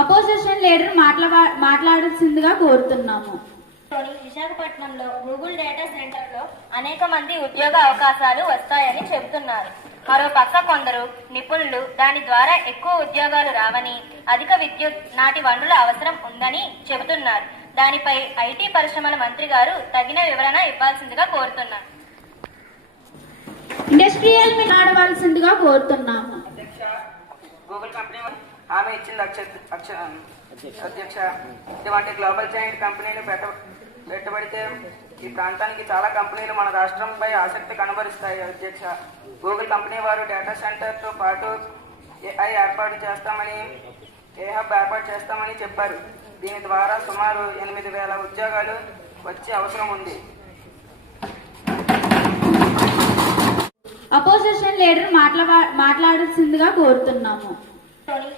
Opposition leader మాట్లాడాల్సిందిగా కోరుతున్నాము. విశాఖపట్నంలో గూగుల్ డేటా సెంటర్లో అనేక మంది ఉద్యోగ అవకాశాలు వస్తాయని చెబుతున్నారు. మరోపక్క కొందరు నిపుణులు దాని ద్వారా ఎక్కువ ఉద్యోగాలు రావని, అధిక విద్యుత్ నాటి వనరుల అవసరం ఉందని చెబుతున్నారు. దానిపై ఐటీ పరిశ్రమల మంత్రి గారు తగిన వివరణ ఇవ్వాల్సిందిగా కోరుతున్నారు. ఇండస్ట్రియల్ మాట్లాడవలసిందిగా కోరుతున్నాము. గూగుల్ కంపెనీ హామీ ఇచ్చింది అధ్యక్ష. ఇటువంటి గ్లోబల్ జాయింట్ కంపెనీలు పెట్టబడితే ఈ ప్రాంతానికి చాలా కంపెనీలు మన రాష్ట్రంపై ఆసక్తి కనబరుస్తాయి అధ్యక్ష. గూగుల్ కంపెనీ వారు డేటా సెంటర్తో పాటు ఏఐ ఏర్పాటు చేస్తామని చెప్పారు. దీని ద్వారా సుమారు 8,000 ఉద్యోగాలు వచ్చే అవసరం ఉంది. అపోజిషన్ లీడర్ మాట్లాడాల్సిందిగా కోరుతున్నాము.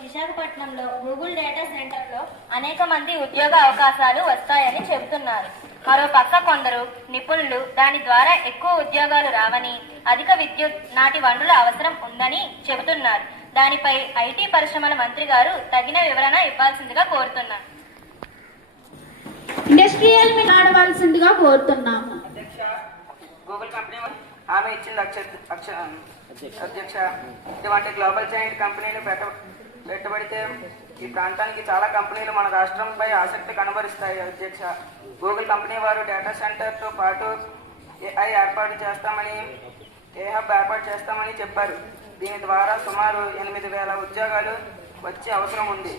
విశాఖపట్నంలో గూగుల్ డేటా సెంటర్లో అనేక మంది ఉద్యోగ అవకాశాలు వస్తాయని చెబుతున్నారు. మరోపక్క కొందరు నిపుణులు దాని ద్వారా ఎక్కువ ఉద్యోగాలు రావని, అధిక విద్యుత్ నాటి వనరుల అవసరం ఉందని చెబుతున్నారు. దానిపై ఐటీ పరిశ్రమల మంత్రి గారు తగిన వివరణ ఇవ్వాల్సిందిగా కోరుతున్నారు. ఇండస్ట్రియల్ మాట్లాడవలసిందిగా కోరుతున్నాము. అధ్యక్ష, గూగుల్ కంపెనీ హామీ ఇచ్చింది అధ్యక్ష. ఇటువంటి గ్లోబల్ జాయింట్ కంపెనీలు పెట్టబడితే ఈ ప్రాంతానికి చాలా కంపెనీలు మన రాష్ట్రంపై ఆసక్తి కనబరుస్తాయి అధ్యక్ష. గూగుల్ కంపెనీ వారు డేటా సెంటర్తో పాటు ఏఐ ఏర్పాటు చేస్తామని చెప్పారు. దీని ద్వారా సుమారు 8,000 ఉద్యోగాలు వచ్చే అవసరం ఉంది.